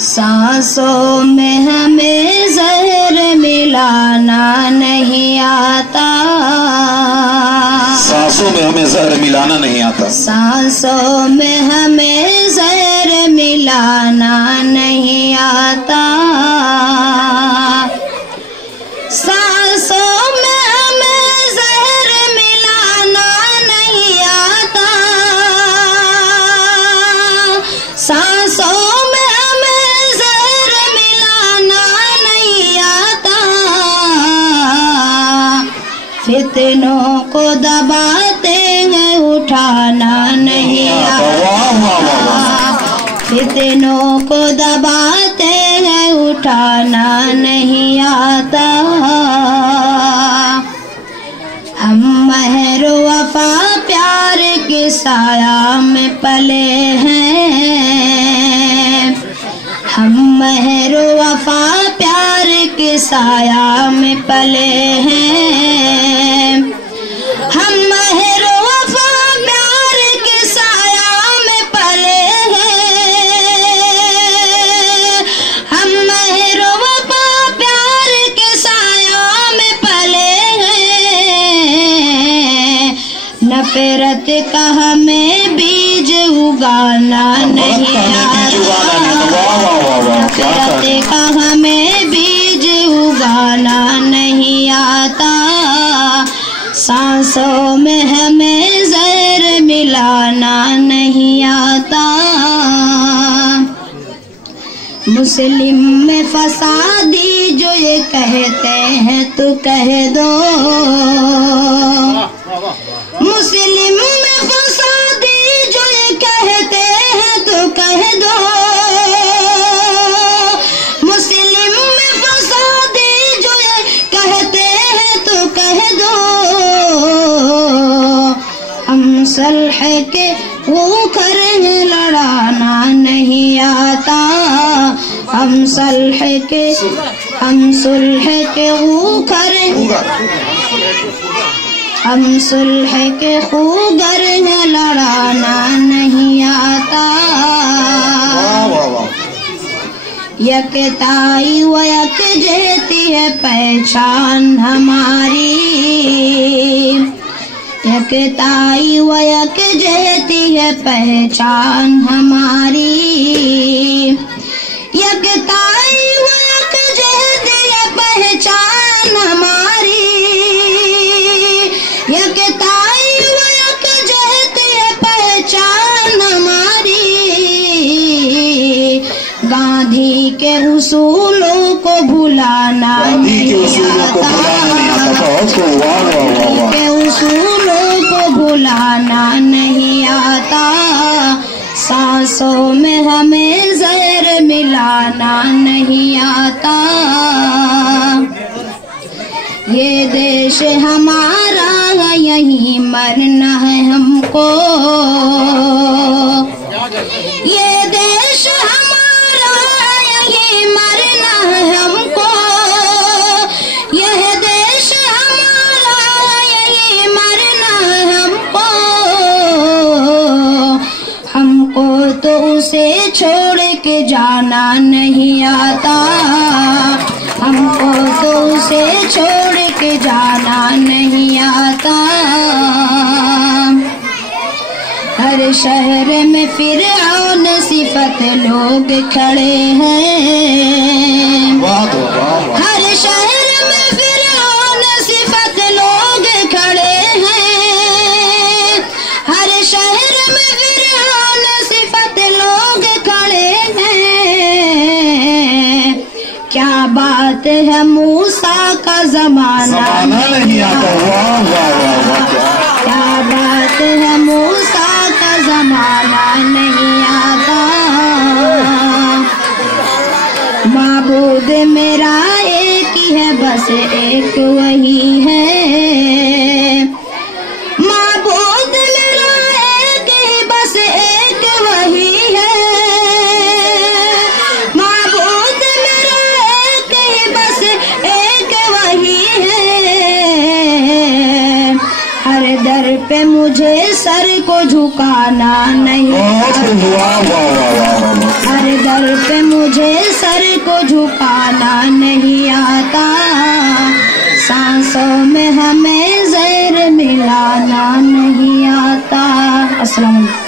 सांसों में हमें जहर मिलाना नहीं आता, सांसों में हमें जहर मिलाना नहीं आता, सांसों में हमें जहर मिलाना नहीं आता, सांसों में हमें जहर मिलाना नहीं आता, सांसों में हमें जहर मिलाना नहीं आता, फितनों को दबाते हैं उठाना नहीं आता, फितनों को दबाते हैं उठाना नहीं आता, हम महर वफा प्यार के साया में पले हैं, हम महर वफा प्यार के साया में पले हैं, हम महर वफा प्यार के साया में पले हैं, हम महर वफा प्यार के साया में पले हैं, नफरत का हमें बीज उगाना नहीं आता, नफरत का हमें बीज उगाना नहीं आता, सांसों में हमें जहर मिलाना नहीं आता, मुस्लिम में फसादी जो ये कहते हैं तो कह दो, मुस्लिम में फसादी जो ये कहते हैं तो कह दो, मुस्लिम में फसादी जो ये कहते हैं तो कह दो, हम सल्ह के वो करने लड़ाना नहीं आता, हम सल्ह के हम सुलह के वो करें, हम सुलह के खूगर में लड़ाना नहीं आता, यकताई व यकजहती है पहचान हमारी, यकताई व यकजहती है पहचान हमारी, यकताई व यकजहती है पहचान हमारी, यकताई व यकजहती है पहचान हमारी, गांधी के उसूलों को भुलाना नहीं आता, गांधी के उसूलों को भुलाना नहीं आता, सांसों में हमें जहर मिलाना नहीं आता, ये देश हमारा है यहीं मरना है हमको, ये देश हमारा है यहीं मरना है हमको, यह देश हमारा है यहीं मरना है हमको, हमको तो उसे छोड़ के जाना नहीं आता, हमको तो उसे छोड़ के जाना नहीं आता, हर शहर में फिरौन सिफत लोग खड़े हैं, हर शहर में फिरौन सिफत लोग खड़े हैं, हर शहर में फिरौन सिफत लोग खड़े हैं, क्या बात है मूसा का जमाना नहीं आता, क्या बात है मूसा का जमाना नहीं आता, माबूद मेरा एक ही है बस एक वही है, माबूद मेरा एक ही बस एक वही है, माबूद मेरा एक ही बस एक वही है, हर दर पे मुझे सर को झुकाना नहीं, हर दर पे मुझे मुझे सर को झुकाना नहीं आता, सांसों में हमें जहर मिलाना नहीं आता। अस्सलाम वालेकुम।